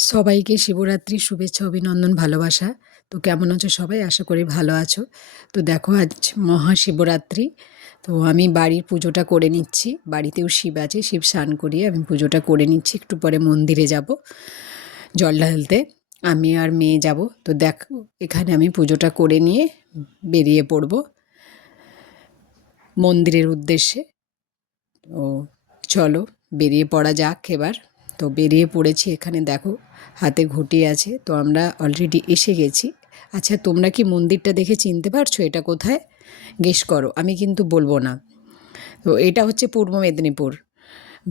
সবাইকে শিবরাত্রি শুভেচ্ছা, অভিনন্দন, ভালোবাসা। তো কেমন আছো সবাই? আশা করি ভালো আছো। তো দেখো, আজ মহাশিবরাত্রি। তো আমি বাড়ির পুজোটা করে নিচ্ছি। বাড়িতেও শিব আছে, শিব স্নান করিয়ে আমি পুজোটা করে নিচ্ছি। একটু পরে মন্দিরে যাব, জল ঢালতে। আমি আর মেয়ে যাব। তো দেখো, এখানে আমি পুজোটা করে নিয়ে বেরিয়ে পড়ব মন্দিরের উদ্দেশ্যে। ও চলো, বেরিয়ে পড়া যাক এবার। তো বেরিয়ে পড়েছি এখানে, দেখো, হাতে ঘটি আছে, তো আমরা অলরেডি এসে গেছি। আচ্ছা তোমরা কি মন্দিরটা দেখে চিনতে পারছ? এটা কোথায়? গেস করো, আমি কিন্তু বলব না। তো এটা হচ্ছে পূর্ব মেদিনীপুর,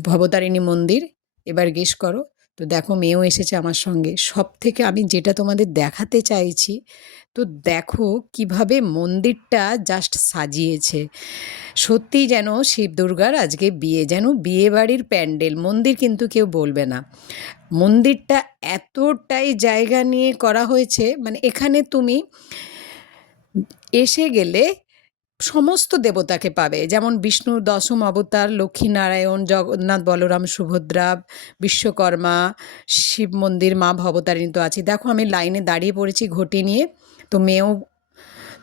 ভবতারিণী মন্দির, এবার গেস করো। তো দেখো মেয়েও এসেছে আমার সঙ্গে। সব থেকে আমি যেটা তোমাদের দেখাতে চাইছি, তো দেখো কীভাবে মন্দিরটা জাস্ট সাজিয়েছে। সত্যিই যেন শিব দুর্গার আজকে বিয়ে, যেন বিয়ে বাড়ির প্যান্ডেল, মন্দির কিন্তু কেউ বলবে না। মন্দিরটা এতটাই জায়গা নিয়ে করা হয়েছে মানে এখানে তুমি এসে গেলে সমস্ত দেবতাকে পাবে। যেমন বিষ্ণুর দশম অবতার, লক্ষ্মীনারায়ণ, জগন্নাথ, বলরাম, সুভদ্রা, বিশ্বকর্মা, শিব মন্দির, মা ভবতারিণী তো আছে দেখো আমি লাইনে দাঁড়িয়ে পড়েছি ঘটি নিয়ে। তো মেয়েও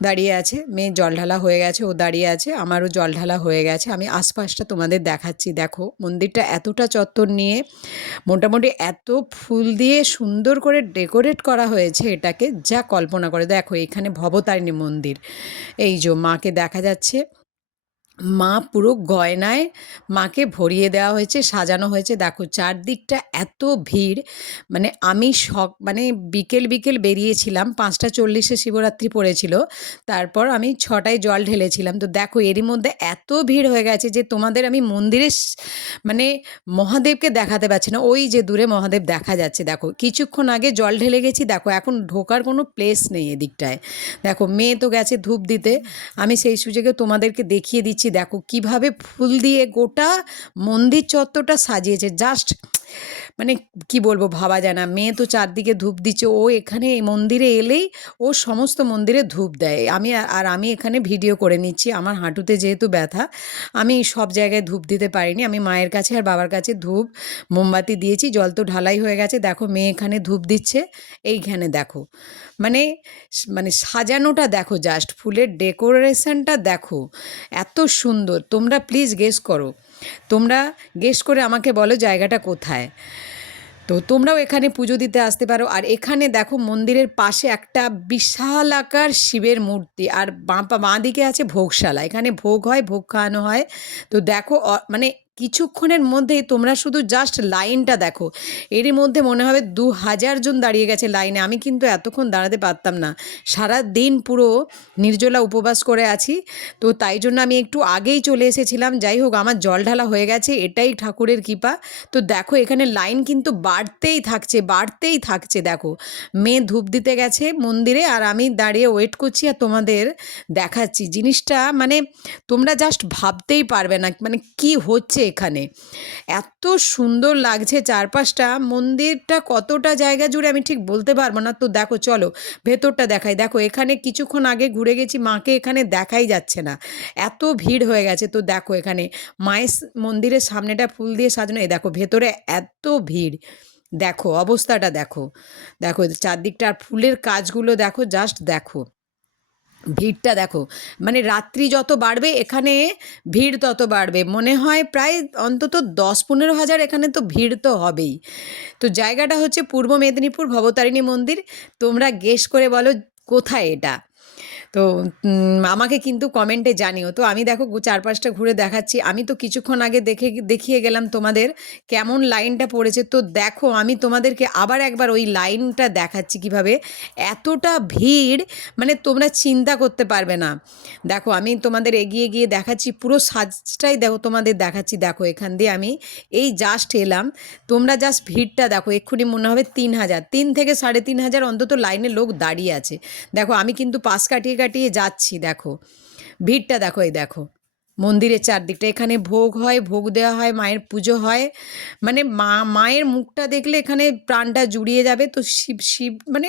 দাঁড়িয়ে আছে। মেয়ে জল ঢালা হয়ে গেছে, ও দাঁড়িয়ে আছে, আমারও জল ঢালা হয়ে গেছে। আমি আশপাশটা তোমাদের দেখাচ্ছি, দেখো। মন্দিরটা এতটা চত্বর নিয়ে মোটামুটি এত ফুল দিয়ে সুন্দর করে ডেকোরেট করা হয়েছে এটাকে, যা কল্পনা করে। দেখো, এখানে ভবতারিণী মন্দির। এই যে, মাকে দেখা যাচ্ছে। মা পুরো গয়নায় মাকে ভরিয়ে দেওয়া হয়েছে, সাজানো হয়েছে। দেখো চারদিকটা এত ভিড় মানে আমি সক মানে বিকেল বিকেল বেরিয়েছিলাম, পাঁচটা চল্লিশে শিবরাত্রি পড়েছিল, তারপর আমি ছটায় জল ঢেলেছিলাম। তো দেখো এরই মধ্যে এত ভিড় হয়ে গেছে যে তোমাদের আমি মন্দিরে মানে মহাদেবকে দেখাতে পারছি না। ওই যে দূরে মহাদেব দেখা যাচ্ছে, দেখো। কিছুক্ষণ আগে জল ঢেলে গেছি, দেখো এখন ঢোকার কোনো প্লেস নেই এদিকটায়। দেখো মেয়ে তো গেছে ধূপ দিতে, আমি সেই সুযোগে তোমাদেরকে দেখিয়ে দিচ্ছি দেখো কীভাবে ফুল দিয়ে গোটা মন্দির চত্বরটা সাজিয়েছে। জাস্ট মানে কি বলব, ভাবা যায় না। মেয়ে তো চারদিকে ধূপ দিচ্ছে। ও এখানে এই মন্দিরে এলেই ও সমস্ত মন্দিরে ধূপ দেয়। আমি আর আমি এখানে ভিডিও করে নিচ্ছি। আমার হাঁটুতে যেহেতু ব্যথা, আমি সব জায়গায় ধূপ দিতে পারিনি। আমি মায়ের কাছে আর বাবার কাছে ধূপ, মোমবাতি দিয়েছি। জল তো ঢালাই হয়ে গেছে। দেখো, মেয়ে এখানে ধূপ দিচ্ছে। এইখানে দেখো। মানে মানে সাজানোটা দেখো জাস্ট ফুলের ডেকোরেশনটা দেখো। এত সুন্দর। তোমরা প্লিজ গেস করো। তোমরা গেস করে আমাকে বলো জায়গাটা কোথায়। তো তোমরাও এখানে পুজো দিতে আসতে পারো। আর এখানে দেখো মন্দিরের পাশে একটা বিশাল আকার শিবের মূর্তি। আর বাঁ বাঁ দিকে আছে ভোগশালা। এখানে ভোগ হয়, ভোগ খাওয়ানো হয়। তো দেখো মানে কিছুক্ষণের মধ্যেই তোমরা শুধু জাস্ট লাইনটা দেখো। এরই মধ্যে মনে হবে দু হাজার জন দাঁড়িয়ে গেছে লাইনে আমি কিন্তু এতক্ষণ দাঁড়াতে পারতাম না। সারা দিন পুরো নির্জলা উপবাস করে আছি। তো তাই জন্য আমি একটু আগেই চলে এসেছিলাম। যাই হোক, আমার জল ঢালা হয়ে গেছে। এটাই ঠাকুরের কৃপা। তো দেখো, এখানে লাইন কিন্তু বাড়তেই থাকছে বাড়তেই থাকছে, দেখো। মেয়ে ধূপ দিতে গেছে মন্দিরে আর আমি দাঁড়িয়ে ওয়েট করছি আর তোমাদের দেখাচ্ছি। জিনিসটা মানে তোমরা জাস্ট ভাবতেই পারবে না। মানে কি হচ্ছে? এখানে। এত সুন্দর লাগছে চারপাশটা। মন্দিরটা কতটা জায়গা জুড়ে আমি ঠিক বলতে পারব না। তো দেখো, চলো ভেতরটা দেখাই। দেখো, এখানে কিছুক্ষণ আগে ঘুরে গেছি, মাকে এখানে দেখাই যাচ্ছে না। এত ভিড় হয়ে গেছে। তো দেখো এখানে মায়ের মন্দিরের সামনেটা ফুল দিয়ে সাজানো। এই দেখো, ভেতরে এত ভিড়। দেখো, অবস্থাটা দেখো। দেখো, চারদিকটা আর ফুলের কাজগুলো দেখো জাস্ট দেখো। ভিড়টা দেখো মানে রাত্রি যত বাড়বে এখানে ভিড় তত বাড়বে। মনে হয় প্রায় অন্তত দশ পনেরো হাজার এখানে তো ভিড় তো হবেই। তো জায়গাটা হচ্ছে পূর্ব মেদিনীপুর ভবতারিণী মন্দির। তোমরা গেস করে বলো কোথায় এটা? তো আমাকে কিন্তু কমেন্টে জানিও। তো আমি দেখো চারপাশটা ঘুরে দেখাচ্ছি। আমি তো কিছুক্ষণ আগে দেখে, দেখিয়ে গেলাম তোমাদের কেমন লাইনটা পড়েছে। তো দেখো, আমি তোমাদেরকে আবার একবার ওই লাইনটা দেখাচ্ছি কীভাবে। এতটা ভিড় মানে তোমরা চিন্তা করতে পারবে না। দেখো, আমি তোমাদের এগিয়ে গিয়ে দেখাচ্ছি, পুরো সাজটাই দেখো, তোমাদের দেখাচ্ছি। দেখো, এখান দিয়ে আমি এই জাস্ট এলাম। তোমরা জাস্ট ভিড়টা দেখো, এক্ষুনি মনে হবে তিন হাজার। তিন থেকে সাড়ে তিন হাজার অন্তত লাইনে লোক দাঁড়িয়ে আছে। দেখো, আমি কিন্তু পাশ কাটিয়ে কাটিয়ে যাচ্ছি, দেখো। ভিড়টা দেখো, এই দেখো। মন্দিরের চারদিকটা, এখানে ভোগ হয়, ভোগ দেওয়া হয়, মায়ের পুজো হয়। মানে মা, মায়ের মুখটা দেখলে এখানে প্রাণটা জুড়িয়ে যাবে। তো শিব শিব মানে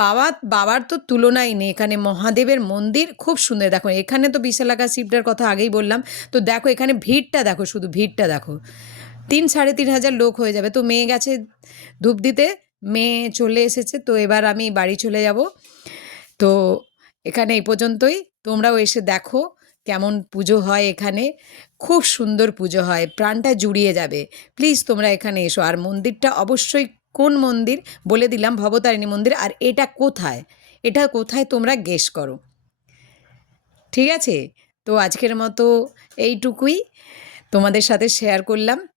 বাবা, বাবার তো তুলনাই নেই। এখানে মহাদেবের মন্দির খুব সুন্দর। দেখো, এখানে তো বিশালাকা শিবটার কথা আগেই বললাম। তো দেখো, এখানে ভিড়টা দেখো, শুধু ভিড়টা দেখো। তিন, সাড়ে তিন হাজার লোক হয়ে যাবে। তো মেয়ে গেছে ধূপ দিতে, মেয়ে চলে এসেছে। তো এবার আমি বাড়ি চলে যাব। তো এখানে এই পর্যন্তই। তোমরাও এসে দেখো কেমন পুজো হয় এখানে। খুব সুন্দর পুজো হয়, প্রাণটা জুড়িয়ে যাবে। প্লিজ তোমরা এখানে এসো। আর মন্দিরটা অবশ্যই কোন মন্দির? বলে দিলাম ভবতারিণী মন্দির। আর এটা কোথায়? এটা কোথায় তোমরা গেস করো। ঠিক আছে? তো আজকের মতো এইটুকুই। তোমাদের সাথে শেয়ার করলাম।